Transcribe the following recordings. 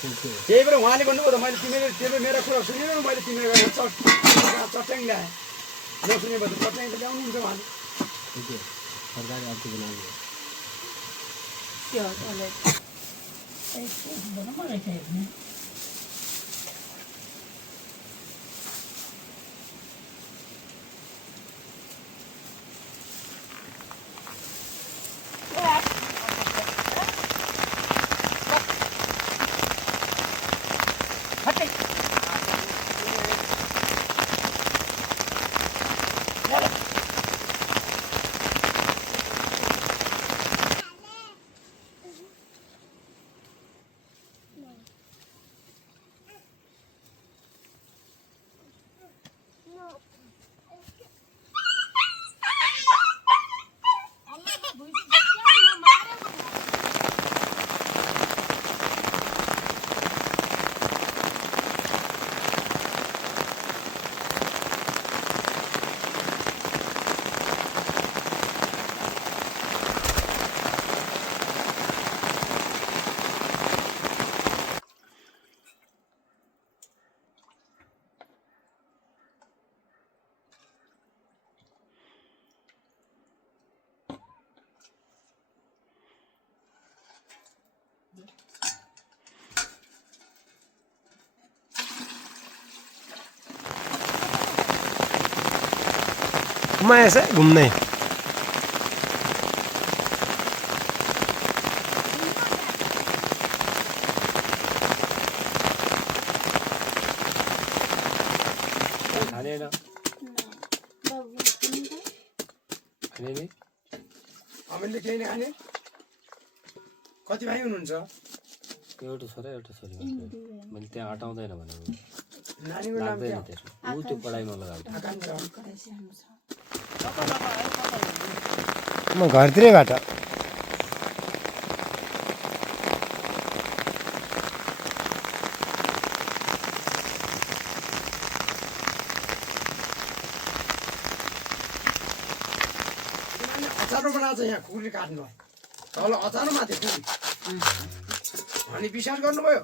त्यही भएर उहाँले भन्नुभयो त मैले तिमीले मेरो कुरा सुनेन मैले तिमीले चट्याङ ल्याएँ नसुने भयो त चट्याङ त ल्याउनुहुन्छ उहाँले सरकारी अर्थ बनाउनु मैं ऐसे घूमने हामीले केही नखाने कति भाइ हुनुहुन्छ एउटा छोरा एउटा छोरी मैले त्यहाँ अटाउँदैन भनेको नानीको नाम के हो ऊ त्यो पढाइमा लगाएको म घरतिरैबाट अचारो बनाएको छ यहाँ खुकुरी काट्नु तल अचारो माथि खुकुरी अनि विश्वास गर्नुभयो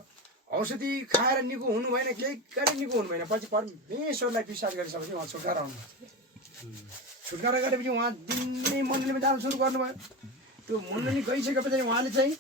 औषधि खाएर निको हुनु भएन केही गरे निको हुनु भएन पछि परमेश्वरलाई विश्वास गरिसकेपछि उहाँ छुटकारा आउनु छुटकारा गरेपछि उहाँ दिनै मण्डलीमा जान सुरु गर्नुभयो त्यो मण्डली गइसकेपछि उहाँले चाहिँ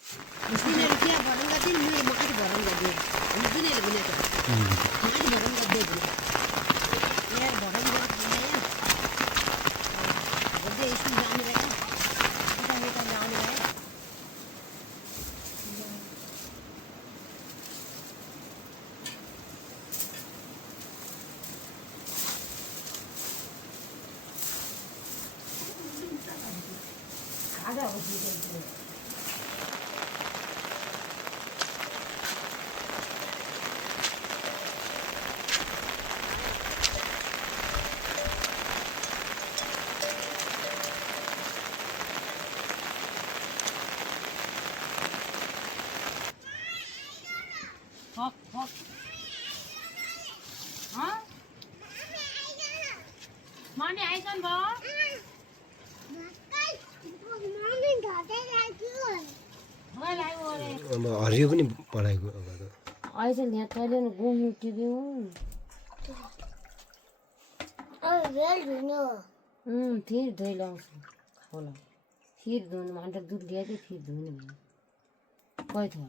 अब हरियो पनि पढाइको अब अहिले यहाँ तैँले गुम्नु टिप्यौ फेरि धोइ लाउँछु होला फेरि धुनु अन्त दुध ल्याइदियो फेरि धुनु कति थियो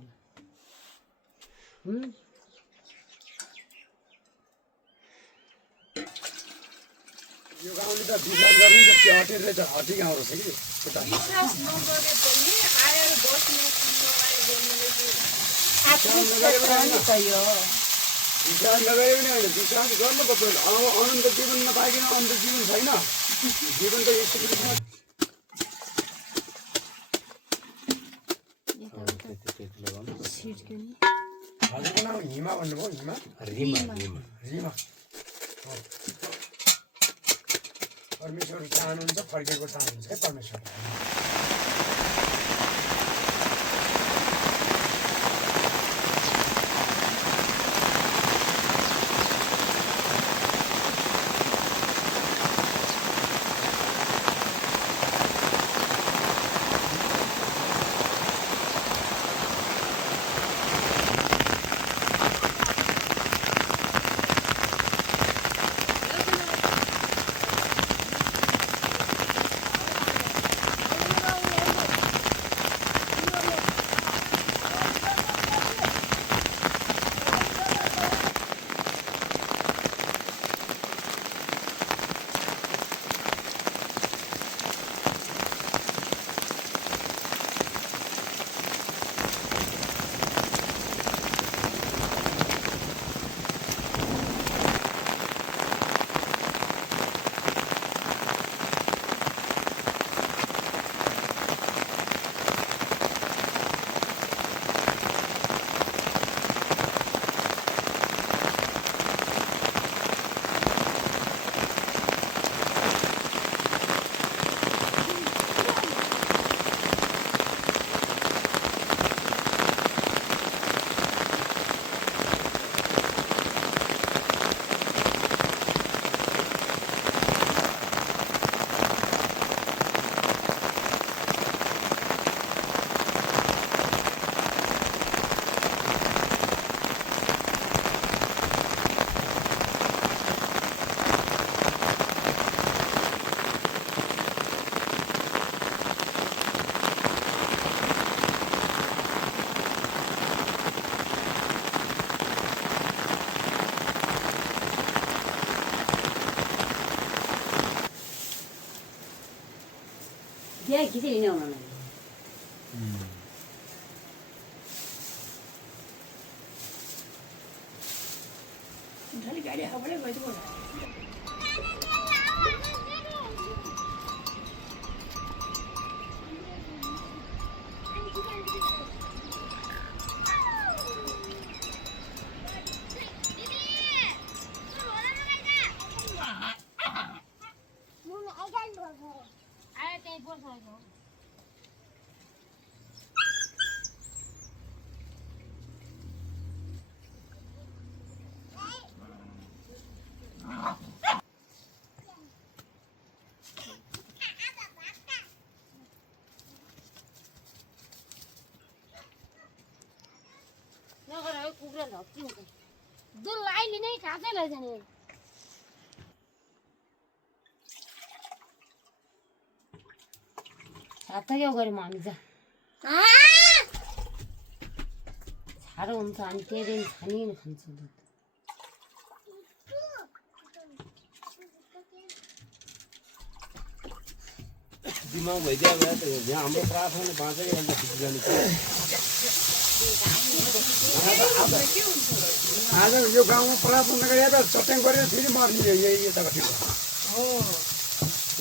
होला यो गाउँले त विश्वास गर्ने त त्यो हटेर रहेछ हटी गाउँ रहेछ कि उता विश्वास नगरे पनि आएर बस्ने विश्वास नगरे पनि होइन विश्वास गर्नुपर्छ अब अनन्त जीवन नपाइकन अनन्त जीवन छैन जीवन त यस्तो हजुरको नाम हिमा भन्नुभयो हिमा रिमा रिमा रिमा परमेश्वर चाहनुहुन्छ फर्केको चाहनुहुन्छ क्या परमेश्वर त्यहाँ खिचेर हिँड्नु आउन खाली गाडी आफूले गइदिएको कुखुरा धक्की हुन्छ दुध अहिले नै काँचै लैजाने छाता क्या गऱ्यौँ हामी जा छाडो हुन्छ हामी त्यही दिन छानिकन खान्छौँ दुध दिमाग भइदियो अब यहाँ हाम्रो प्रार्थनाले बाँचै अन्त ठिक जानु आज यो गाउँमा प्रार्थना गरेर चट्याङ गरेर फेरि मर्ने यही यताको ठिक हो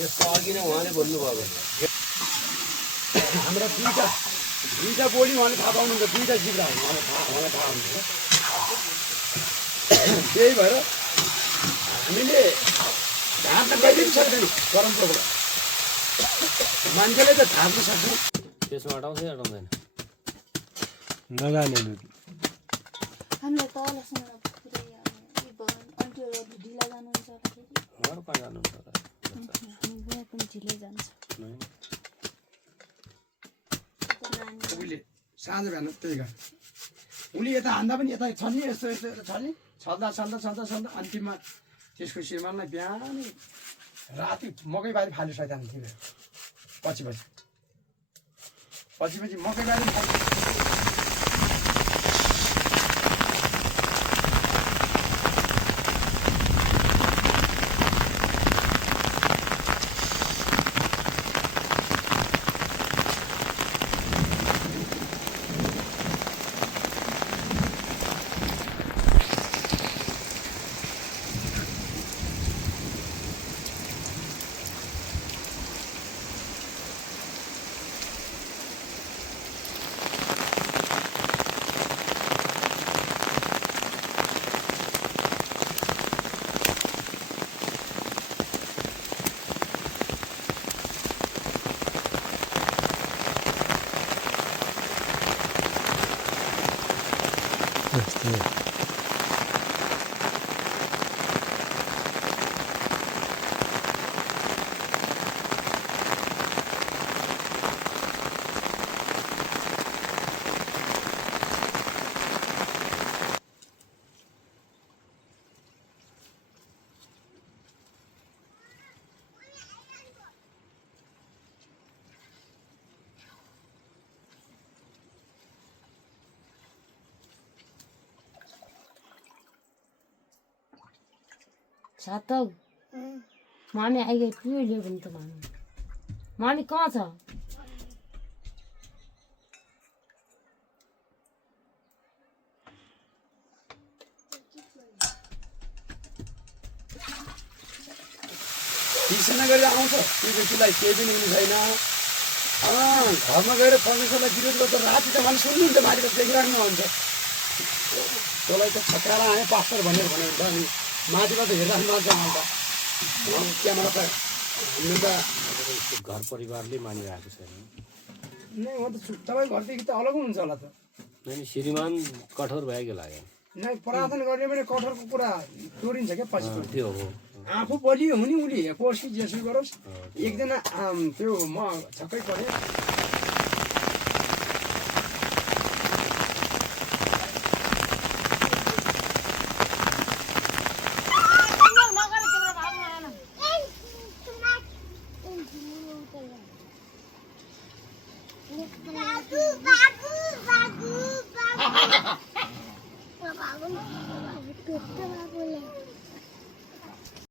यसको अघि नै उहाँले भन्नुभयो हाम्रो दुईवटा बोली उहाँले थाहा पाउनुहुन्छ दुईवटा जिब्रा हो उहाँलाई थाहा हुन्छ त्यही भएर हामीले ढाँट्न कहिले पनि सक्दैन परम्परा मान्छेले त ढाँट्न सक्छ त्यसमा हटाउँछ हटाउँदैन नजाने दुध हामीलाई तलसँग अन्त्यहरू ढिला जानुहुन्छ घर कहाँ जानुहुन्छ त बुवा पनि ढिलै जान्छ उसले साँझ बिहान त्यही गर उसले यता हान्दा पनि यता छल्ने यस्तो यस्तो यस्तो छल्ने छल्दा छल्दा छल्दा छल्दा अन्तिममा त्यसको श्रीमानलाई बिहानै राति मकैबारी फाल्यो सैतान तिमीहरू पछि मकैबारी सातौ मामी आइगयो पुरै ल्यायो भने त मामी कहाँ छ ठिकसँग गरेर आउँछ त्यो व्यक्तिलाई केही पनि हुने छैन घरमा गएर परमेश्वरलाई विरोध गर्छ राति त भने सुन्नुहुन्छ माथि त देखिराख्नु हुन्छ तँलाई त छक्राएर आएँ पास्टर भनेर भन्यो भने त अनि माथिबाट हेरिराख्नु मान्छ मलाई त त्यहाँबाट त हामी त घर परिवारले मानिरहेको छैन नै म त तपाईँ घरदेखि त अलग हुन्छ होला त नै श्रीमान कठोर भएको लाग्यो नै प्रार्थना गर्ने भने कठोरको कुरा टोरिन्छ क्या पछि त्यो हो आफू बलियो हुने उसले हेर्कोस् कि जेसुकै गरोस् एकजना त्यो म छक्कै परेँ Bye.